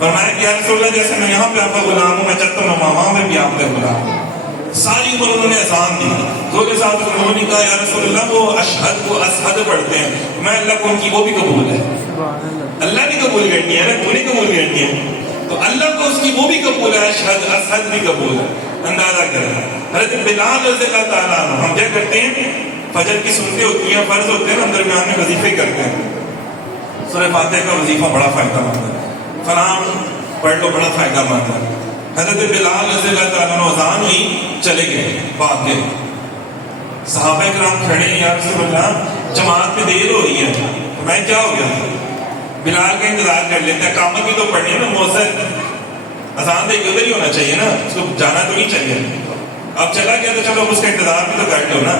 فرمایا کہ یا رسول اللہ جیسے میں یہاں پہ آپ کا غلام ہوں، میں چاہتا ہوں میں وہاں پہ بھی آپ کا غلام ہوں۔ ساری عمر انہوں نے اذان دی، زور صاحب انہوں نے کہا یا رسول اللہ وہ اشہد کو اسحد پڑھتے ہیں، میں اللہ کو ان کی وہ بھی قبول ہے، اللہ نے قبول کرنی ہے نا، تو نے قبول کرنی ہے، تو اللہ کو اس کی وہ بھی قبول ہے، اشہد اسحد بھی قبول ہے۔ اندازہ کریں حضرت بلال رضی اللہ تعالیٰ عنہ، ہم کیا کرتے ہیں فجر کی سنتیں ہوتی ہیں، فرض ہوتے ہیں، ہم درمیان میں وظیفے کرتے ہیں، سورہ فاتحہ کا وظیفہ بڑا فائدہ مند ہے، فلاں پڑھ لو بڑا فائدہ مند ہے۔ حضرت بلال رضی اللہ تعالیٰ عنہ اذان ہوئی چلے گئے، بھاگ گئے، صحابہ کرام کھڑے ہیں، یا رسول اللہ جماعت میں دیر ہو رہی ہے، تو میں کیا ہو گیا، بلال کا انتظار کر لیتے ہیں، اقامت بھی تو پڑھنی ہے نا، مؤذن اذان دے کے ادھر ہی ہونا چاہیے نا، اس کو جانا تو نہیں چاہیے، اب چلا گیا تو چلو اس کا انتظار بھی تو کر لو نا۔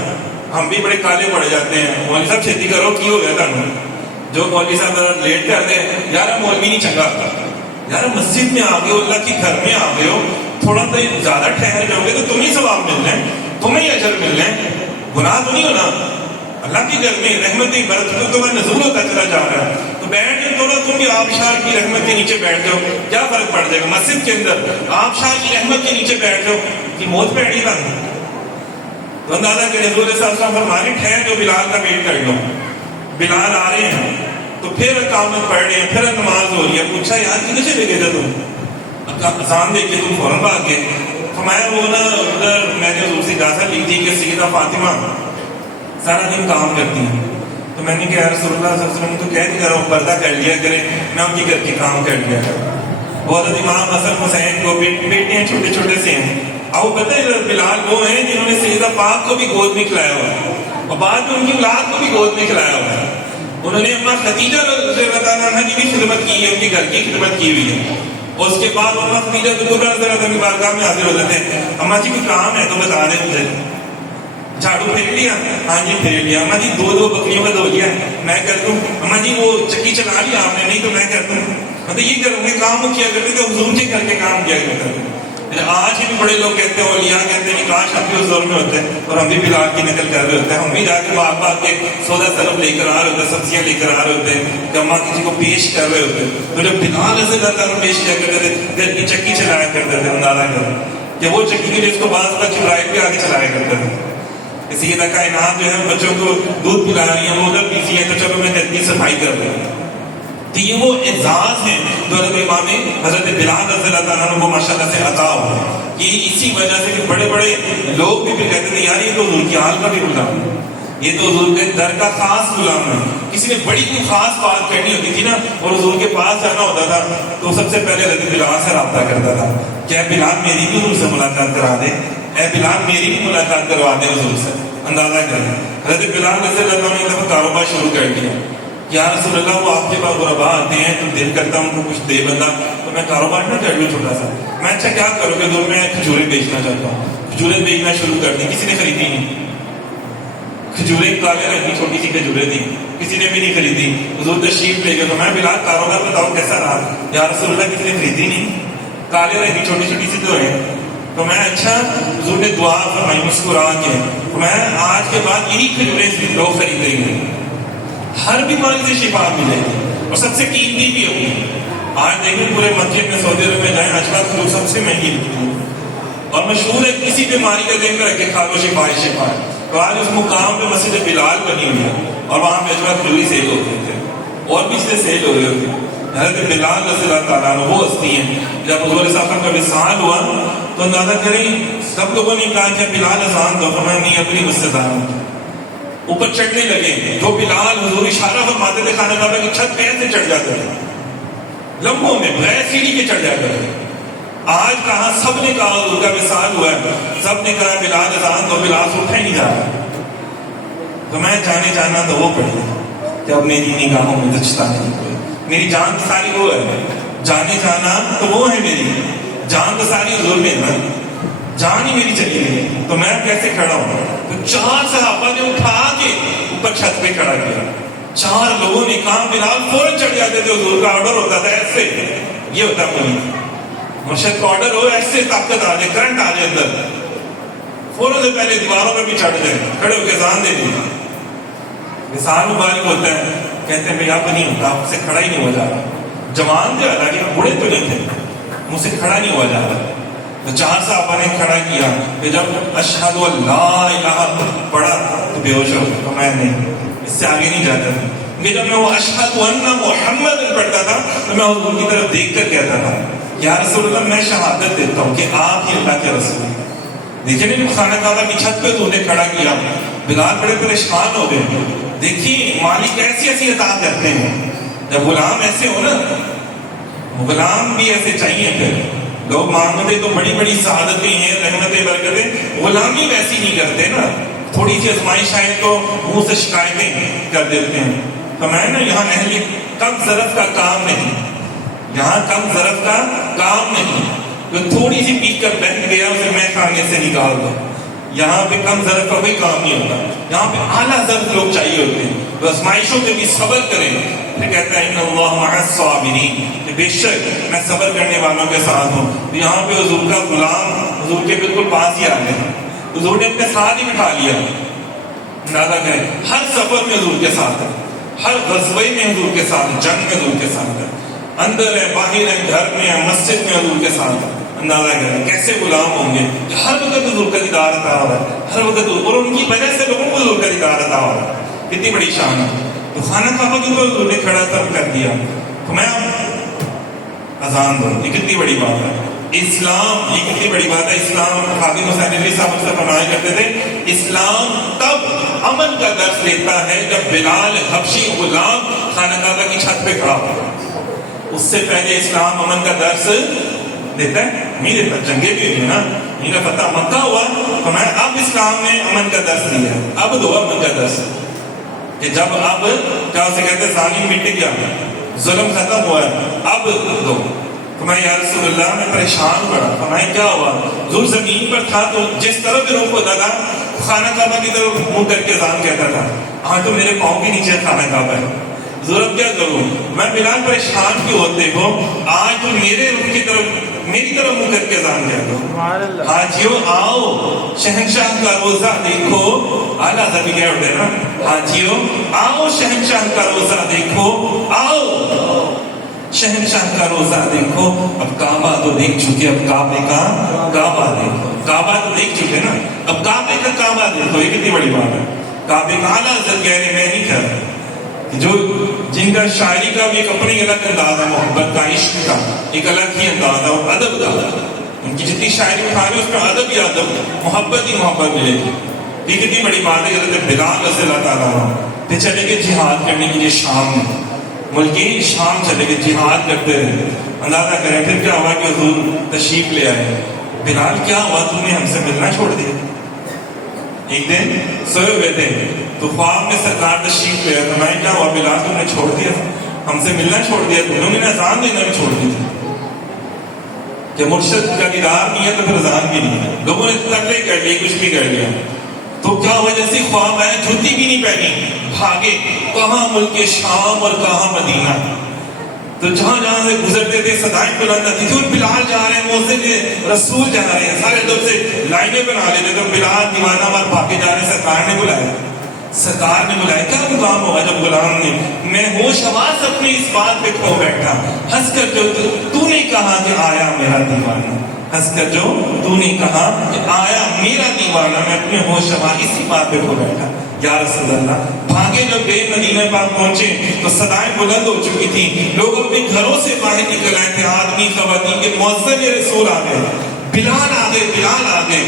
ہم بھی بڑے کالے پڑ جاتے ہیں، مولوی صاحب چھتی کرو، کی ہو گیا تمہیں، جو مولوی صاحب لیٹ کر دے، یار مولوی نہیں چنگا، یار مسجد میں آ گئے ہو، اللہ کے گھر میں آ گئے ہو، تھوڑا تو زیادہ ٹھہر جاؤ گے تو تمہیں ثواب ملنا ہے، تمہیں ہی اجر ملنا ہے، گناہ تو نہیں ہونا۔ اللہ کے گھر میں رحمت برکت تمہیں نزول ہوتا چلا جا رہا ہے، تو بیٹھ کے تھوڑا تم بھی آبشار کی رحمت کے نیچے بیٹھ جاؤ، کیا فرق پڑ جائے گا؟ مسجد کے اندر آبشار کی رحمت کے نیچے بیٹھ جاؤ کہ موت پہ اڑی بن، تو اندازہ کہ حضور صلی اللہ علیہ وسلم فرمانے ٹھہر جو بلال کا ویٹ کر لو، بلال آ رہے ہیں، تو پھر اقامت پڑھ رہے ہیں، پھر نماز ہو رہی ہے، پوچھا یار کدھر چلے گئے تھے تم، اذان دے کے تم فوراً بھاگ گئے؟ فرمایا وہ نا ادھر میں نے حضور سے اجازت لی تھی کہ سیدہ فاطمہ سارا دن کام کرتی ہیں، تو میں نے کہا یا رسول اللہ صلی اللہ علیہ وسلم تو کہہ دیا رہا ہوں پردہ کر لیا کرے، میں ان کی گھر کے کام کر لیا کروں۔ وہ حضرت امام حسن حسین کو بیٹیاں چھوٹے چھوٹے سے ہیں، اب وہ پتہ ہے بلال وہ ہیں جنہوں نے سیدہ پاک کو بھی گود میں کھلایا ہوا ہے، اور بعد میں ان کی اولاد کو بھی گود میں کھلایا ہوا ہے۔ انہوں نے اما خدیجہ رضی اللہ تعالیٰ عنہ کی بھی خدمت کی ہے، ان کے گھر کی خدمت کی ہوئی ہے، اور اس کے بعد اما خدیجہ کبریٰ رضی اللہ عنہ کی بارگاہ میں حاضر ہو جاتے ہیں، اما جی کوئی کام ہے تو بتا دیں مجھے، جھاڑو پھیر لیا؟ ہاں جی پھیر لیا۔ اما جی دو بکریوں کا دھو لیا؟ میں کر دوں۔ اما جی وہ چکی چلا لیا آپ نے؟ نہیں تو میں کر دوں۔ مطلب یہ کروں گے کام کیا کرتے تھے، حضور کے گھر کے کام کیا کرتے تھے۔ آج بھی بڑے لوگ کہتے ہیں اولیاء کہتے ہیں کاش ہم بھی اس دور میں ہوتے ہیں، اور ہم بھی بلال کی نقل کر رہے ہوتے ہیں، ہم بھی جا کے باغ باغ کے سودا سرف لے کر آ رہے ہوتے ہیں، سبزیاں لے کر آ رہے ہوتے ہیں، جمع کسی کو پیش کر رہے ہوتے ہیں۔ تو جب بلال رضی اللہ تعالیٰ پیش کیا کرتے تھے، گھر کی چکی چلایا کرتے تھے، اندازہ کریں کہ وہ چکی کے لیے اس کو بعض کا جبرائیل بھی آگے چلایا کرتے تھے۔ اسی طرح کائنات جو ہے بچوں کو دودھ پلا رہی ہیں، وہ ادھر پیسی ہے، تو چلو میں گھر کی صفائی کر رہا ہوں۔ تو یہ وہ اعزاز ہیں جو حضرت امام حضرت بلال رضی اللہ تعالیٰ عنہ کو ماشاءاللہ سے عطا ہوا، یہ اسی وجہ سے کہ بڑے بڑے لوگ بھی کہتے تھے یار یہ تو حضور کی آل کا بھی غلام ہے، یہ تو حضور کے در کا خاص غلام ہے۔ کسی نے بڑی کوئی خاص بات کرنی ہوتی تھی نا اور حضور کے پاس جانا ہوتا تھا تو سب سے پہلے حضرت بلال سے رابطہ کرتا تھا، کیا بلال میری بھی حضور سے ملاقات کرا دے، اے بلال میری بھی ملاقات کروا دے حضور سے۔ اندازہ کریں حضرت بلال رضی اللہ عنہ نے ایک دفعہ کاروبار شروع کر دیا، یا رسول اللہ وہ آپ کے پاس غربا آتے ہیں تو دل کرتا ہوں کو کچھ دے بندہ، تو میں کاروبار نہ کر لوں چھوٹا سا۔ میں اچھا کیا کروں گے؟ دور میں کھجوریں بیچنا چاہتا ہوں، کھجوریں بیچنا شروع کر دی، کسی نے خریدی نہیں، کھجوریں کالے رنگ کی چھوٹی سی کھجوریں تھیں، کسی نے بھی نہیں خریدی۔ حضور تشریف لے گئے تو میں بلال کاروبار بتاؤ کیسا رہا؟ یا رسول اللہ کسی نے خریدی نہیں، کالے رنگ کی چھوٹی چھوٹی سی تو ہے۔ تو میں اچھا حضور نے دعا فرمائی مسکرا کے، تو میں آج کے بعد یہی کھجوریں لوگ خریدیں گے، ہر بیماری سے شفا ملے گی اور سب سے قیمتی بھی ہوگی۔ آج دیکھیں پورے مسجد میں سعودی عرب میں جائیں اجوا کھجور سب سے مہنگی ملتی ہے اور مشہور ہے، کسی بیماری کا دیکھ کر کے کھا لو شفا شفا۔ تو آج اس مقام پہ مسجد بلال بنی ہوئی ہے اور وہاں پہ اجوا کھجور سیل ہوتے تھے اور بھی سے سیل ہو رہے ہوتے۔ حضرت بلال رضی اللہ تعالیٰ عنہ وہ ہستی ہیں، جب حضور صلی اللہ علیہ وسلم کا وصال ہوا تو اندازہ کریں سب لوگوں نے کہا کہ بلال اذان دو، فرمایا نہیں اپنی مجھ سے اذان دو۔ اوپر چڑھنے لگے، جو بلال حضور اشارہ فرماتے تھے خانہ کعبہ کی چھت پہ ایسے چڑھ جاتے تھے، لمحوں میں بغیر سیڑھی کے چڑھ جاتے تھے۔ آج کہاں سب نے کہا حضور کا وصال ہوا ہے، سب نے کہا بلال اذان دو، بلال سے اٹھا ہی نہیں جا رہا۔ تو میں جانے جانا تو وہ پڑھی کہ اب میری نگاہوں میں دچتا نہیں کوئی، میری جان تو ساری وہ ہے، جانے جانا تو وہ ہے، میری جان تو ساری حضور میں ہے، جان ہی میری چلی گئی تو میں کیسے کھڑا ہوں؟ تو 4 صحابہ نے اٹھا کے اوپر چھت پہ کھڑا کیا، 4 لوگوں نے کہا بلال فوراً چڑھ جاتے تھے، حضور کا آرڈر ہوتا تھا ایسے، یہ ہوتا ہے مرشد کا آرڈر ہو ایسے طاقت آ جائے، کرنٹ آ جائے اندر، فوراً سے پہلے دیواروں پہ بھی چڑھ جائے، کھڑے ہو کے اذان دے دیں۔ وصال مبارک ہوتا ہے، کہتے ہیں میں یہاں پہ نہیں ہوتا، آپ سے کھڑا ہی نہیں ہو جا رہا، جوان تھے حالانکہ بوڑھے تو نہیں تھے، مجھ سے کھڑا نہیں ہوا جا رہا. تو 4 صحابہ نے کھڑا کیا کہ جب اشہد اللہ الہ پڑھا تو بے ہوش ہو گیا. تو میں نہیں، اس سے آگے نہیں جاتا تھا. کہ جب میں وہ اشہد ان محمد پڑھتا تھا تو میں حضور کی طرف دیکھ کر کہتا تھا یا رسول اللہ میں شہادت دیتا ہوں کہ آپ ہی اللہ کے رسول ہیں. دیکھیں نہیں خانہ کعبہ کی چھت پہ تو انہیں کھڑا کیا. بلال بڑے پریشان ہو گئے. دیکھیے مالک ایسی ایسی عطا کرتے ہیں. جب غلام ایسے ہو نا، غلام بھی ایسے چاہیے. پھر لوگ مانگتے تو بڑی بڑی سعادتیں ہیں، رحمتیں، برکتیں. غلامی ویسی نہیں کرتے نا، تھوڑی سی آزمائش آئے تو منہ سے شکایتیں کر دیتے ہیں. تو میں نا یہاں اہل کم ظرف کا کام نہیں، یہاں کم ظرف کا کام نہیں. جو تھوڑی سی پی کر بہن گیا اسے میں کھانے سے نکال دو. یہاں پہ کم ظرف کا کوئی کام نہیں ہوتا. یہاں پہ اعلیٰ ظرف لوگ چاہیے ہوتے ہیں جو آزمائشوں کے بھی صبر کریں. پھر کہتا ہے ان اللہ مع الصابرین، کہ بے شک میں صبر کرنے والوں کے ساتھ ہوں. یہاں پہ حضور کا غلام حضور کے بالکل پاس ہی آ گئے. حضور نے اپنے ساتھ ہی بٹھا لیا. اندازہ کریں ہر سفر میں حضور کے ساتھ ہے، ہر غزوے میں حضور کے ساتھ، جنگ میں حضور کے ساتھ ہے، اندر ہے باہر ہے، گھر میں ہے، مسجد میں حضور کے ساتھ ہے. اندازہ کریں کیسے غلام ہوں گے. ہر وقت حضور کا دیدار عطا ہو رہا ہے، ہر وقت، اور ان کی وجہ سے لوگوں کو حضور کا دیدار عطا ہو رہا ہے. کتنی بڑی شان ہے. تو خانہ کعبہ کی تو حضور نے کھڑا تب کر دیا. تو میں اذان دوں، یہ کتنی بڑی بات ہے. اسلام یہ کتنی بڑی بات ہے. اسلام خادم حسین علی صاحب سے فرمایا کرتے تھے اسلام تب امن کا درس دیتا ہے جب بلال حبشی غلام خانہ کعبہ کی چھت پہ کھڑا ہو. اس سے پہلے اسلام امن کا درس دیتا ہے نہیں دیتا. جنگیں بھی ہوئی نا، میرا فتح مکہ ہوا تو میں اب اسلام نے امن کا درس دیا. اب دو امن کا درس کہ جب اب کیا اسے کہتے ہیں ظالم مٹ گیا، ظلم ختم ہوا ہے، اب دو. تو میں یا رسول اللہ میں پریشان پڑا. فرمایا کیا ہوا؟ حضور زمین پر تھا تو جس طرف رخ ہوتا تھا خانہ کعبہ کی طرف منہ کر کے اذان کہتا تھا. ہاں تو میرے پاؤں کے نیچے خانہ کعبہ ہے. حضور اب کیا کروں؟ میں بلال پریشان کیوں ہوتے ہو؟ آج تو میرے رخ کی طرف، میری طرف منہ کر کے اذان کہتا ہوں. حاجیو آؤ شہنشاہ کا روزہ دیکھو. اعلیٰ سبھی کہہ اٹھے نا، حاجیو آؤ شہنشاہ کا روزہ دیکھو، آؤ شہنشاہ کا روزہ دیکھو. اب کعبہ تو دیکھ چکے، اب کعبے کا کعبہ دیکھو. کعبہ تو دیکھ چکے نا، اب کعبے کا کعبہ دیکھو. یہ کتنی بڑی بات ہے. کعبے کا اعلیٰ حضرت کہہ رہے، میں نہیں کہہ رہا. جو جن کا شاعری کا بھی ایک اپنی الگ انداز ہے، محبت کا، عشق کا ایک الگ ہی انداز ہے، اور ادب کا. ان کی جتنی شاعری اٹھا رہے اس میں ادب ہی ادب، محبت ہی محبت ملے گی. یہ کتنی بڑی بات ہے. حضرت بلال رضی اللہ تعالیٰ پھر چلے گئے جہاد کرنے کے لیے شام میں. ملکی شام چلے گئے، جہاد کرتے رہے. اندازہ کریں پھر کیا ہوا کہ حضور تشریف لے آئے. بلال کیا ہوا، تم نے ہم سے ملنا چھوڑ دیا؟ ایک دن سوئے ہوئے تھے تو خواب میں سرکار تشریف لے آئے. فرمایا کیا ہوا بلال، تم نے چھوڑ دیا، ہم سے ملنا چھوڑ دیا، تم نے اذان دینا بھی چھوڑ دی تھی. کہ مرشد کا دیدار نہیں ہے تو پھر اذان بھی نہیں ہے. لوگوں نے تقریر کر لی، کچھ بھی کر لیا. تو کیا ہوا، جیسے خواب آیا جوتی بھی نہیں پہنی، بھاگے. کہاں ملک شام اور کہاں مدینہ. تو جہاں جہاں سے گزرتے تھے صدائیں بلند آتی تھی، اور بلال جا رہے ہیں، مؤذن رسول جا رہے ہیں، سارے لوگ سے لائنیں بنا لیتے. تو بلال دیوانہ وار بھاگے جا رہے ہیں. سرکار نے بلایا، سرکار نے بلایا. کیا مقام ہوگا جب غلام نے، میں ہوش حواس اپنی اس بات پہ کھو بیٹھا. ہنس کر جو تو نے کہا کہ آیا میرا دیوانہ، ہنس کر جو تو نے کہا کہ آیا میرا دیوانہ، میں اپنے ہوش حواس اسی بات پہ کھو بیٹھا. یا رسول اللہ. بھاگے جب بے مدینہ پاک پہنچے تو صدائیں بلند ہو چکی تھی. لوگ اپنے گھروں سے باہر نکل آئے تھے، آدمی خواتین کے. مؤذن رسول آ گئے، بلال آ گئے، بلال آ گئے.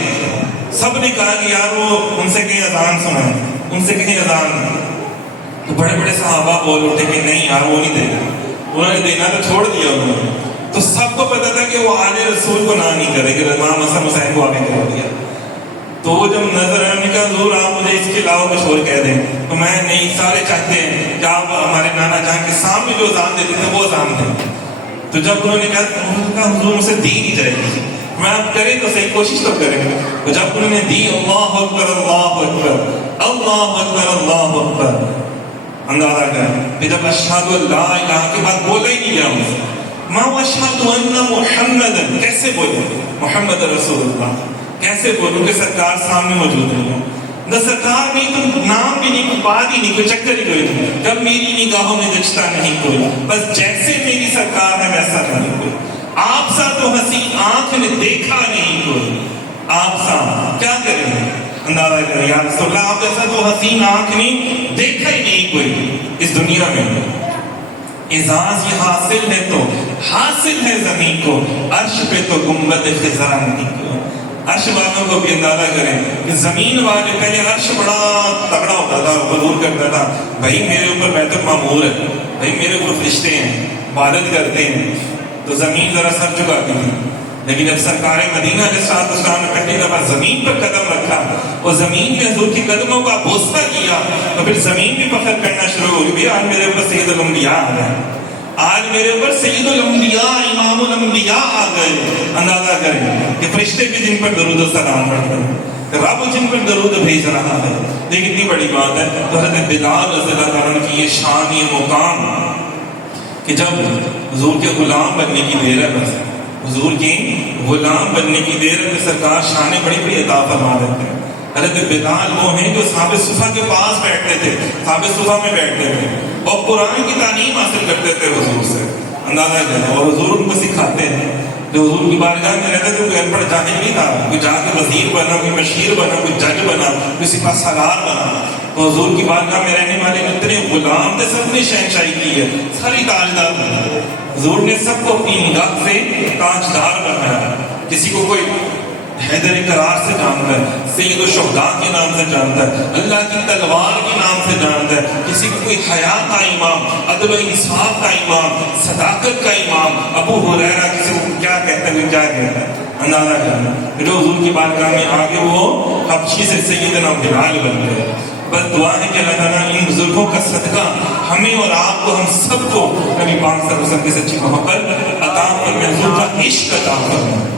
سب نے کہا کہ یار وہ ان سے کہیں اذان سنائیں، ان سے کہیں اذان. تو بڑے بڑے صحابہ بول اٹھے کہ نہیں یار وہ نہیں دینا. انہوں نے دینا تو چھوڑ دیا انہوں نے. تو سب کو پتا تھا کہ وہ آل رسول کو نہ نہیں کرے گی، امام حسن حسین کو آگے کر دیا. تو وہ جب نظر آنے کا حضور آپ مجھے اس کے علاوہ کچھ اور کہہ دیں. تو میں نہیں، سارے چاہتے ہیں کہ آپ ہمارے نانا جان کے سامنے جو اذان دیتے تھے وہ اذان دیں. تو جب انہوں نے کہا حضور مجھ سے دی نہیں جائے گی، میں آپ کریں تو صحیح کوشش تو کریں گے. تو جب انہوں نے دی، اللہ اکبر اللہ اکبر اللہ اکبر اللہ اکبر. اندازہ کریں کہ جب اشہد اللہ الہ کے بعد بولا ہی نہیں جاؤں گا. ما اشہد ان محمد، کیسے بولے محمد رسول اللہ، کیسے بولوں کہ سرکار سامنے موجود نہیں ہے. نہ سرکار نہیں، تو نام بھی نہیں، کوئی بات ہی نہیں، کوئی چکر ہی کوئی نہیں. جب میری نگاہوں میں جچتا نہیں کوئی، بس جیسے میری سرکار ہے ویسا نہیں کوئی. آپ سا تو حسین آنکھ نے دیکھا نہیں کوئی. آپ سا کیا کریں گے اندازہ کریں یا رسول اللہ، آپ جیسا تو حسین آنکھ نے دیکھا ہی نہیں کوئی اس دنیا میں. اعزاز یہ حاصل ہے تو حاصل ہے زمین کو، عرش پہ تو گنبد خضرا نہیں کو. عرش والوں کو بھی اندازہ کریں کہ زمین والے پہلے عرش بڑا تگڑا ہوتا تھا، غرور کرتا تھا بھائی میرے اوپر بیت المعمور ہے، بھائی میرے اوپر فرشتے ہیں عبادت کرتے ہیں، تو زمین ذرا سر جھکاتی تھی. لیکن جب سرکار مدینہ علیہ السلام نے پہلی دفعہ زمین پر قدم رکھا اور زمین نے حضور کے قدموں کا بوسہ کیا، تو پھر زمین بھی فخر کرنا شروع ہو گئی. آج میرے اوپر سید الانبیاء آ گئے، آج میرے اوپر سید الانبیاء امام الانبیاء آ گئے. اندازہ کریں کہ فرشتے بھی جن پر درود و سلام پڑھتے ہیں، رب جن پر درود بھیج رہا ہے. یہ کتنی بڑی بات ہے. تو حضرت بلال رضی اللہ عنہ کی یہ شان، یہ مقام کہ جب حضور کے غلام بننے کی دیر ہے، بس حضور کی غلام بننے کی دیر ہے، سرکار شان بڑی بڑی عطا فرما دیتے ہیں. حضرت بلال وہ ہیں جو صحابہ صفا کے پاس بیٹھتے تھے، صحابہ صفا میں بیٹھتے تھے اور قرآن کی تعلیم حاصل کرتے تھے حضور سے. اندازہ کریں، اور حضور ان کو سکھاتے ہیں. جو حضور کی بارگاہ میں رہتا تھا کوئی ان پڑھ جاہل نہیں تھا، کوئی جا کے وزیر بنا، کوئی مشیر بنا، کوئی جج بنا، کوئی سپاہ سالار بنا. تو حضور کی بارگاہ میں رہنے والے اتنے غلام تھے، سب نے شہنشاہی کی ہے، ساری تاجدار بنا. حضور نے سب کو اپنی نگاہ سے تاجدار بنایا. کسی کو کوئی حیدر کرار سے جانتا ہے، سید الشہداء کے نام سے جانتا ہے، اللہ کی تلوار کے نام سے جانتا ہے. کسی کو کوئی حیا کا امام، عدل و انصاف کا امام، صداقت کا امام. ابو ہریرہ کسی کو کیا کہتا ہے، کیا کہتا ہے. اندازہ کرنا جو حضور کی بارگاہ میں آگے وہ حبشی سے سیدنا بلال بن گئے. بس دعا ہے کہ اللہ تعالیٰ ان بزرگوں کا صدقہ ہمیں اور آپ کو، ہم سب کو نبی پاک صلی اللہ علیہ وسلم کی سچی محبت عطا فرمائے، حضور کا عشق عطا فرمائے.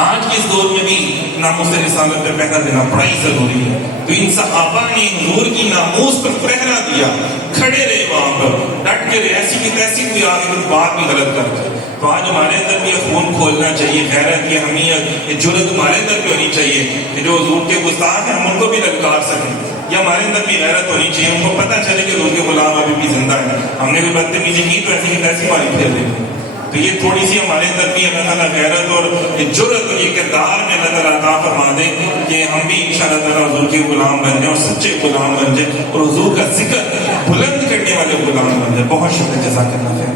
آج کے اس دور میں بھی ناموس رسالت پہ پہرا دینا بڑا ہی ضروری ہے. تو ان صحابہ نے حضور کی ناموس پر پہرا دیا، کھڑے رہے وہاں پر، ڈٹ کے رہے. ایسی کی تیسی کوئی آگے کوئی بات بھی غلط کر جائے تو آج ہمارے اندر بھی یہ خون کھولنا چاہیے، غیرت، یہ حمیت، یہ جرأت ہمارے اندر بھی ہونی چاہیے کہ جو حضور کے گستاخ ہیں ہم ان کو بھی للکار سکیں. یا ہمارے اندر بھی غیرت ہونی چاہیے، ان کو پتہ چلے کہ حضور کے غلام ابھی بھی زندہ ہیں. ہم نے بھی بدتمیزی کی تو ایسی کی تیسی ماری پھیر دیں. تو یہ تھوڑی سی ہمارے اندر بھی اللہ تعالیٰ غیرت اور جرأت اور یہ کردار میں اللہ تعالیٰ عطا فرما دے کہ ہم بھی انشاءاللہ تعالیٰ حضور کے غلام بن جائیں اور سچے غلام بن جائیں اور حضور کا ذکر بلند کرنے والے غلام بن جائیں. بہت شکریہ، جزاک اللہ خیر.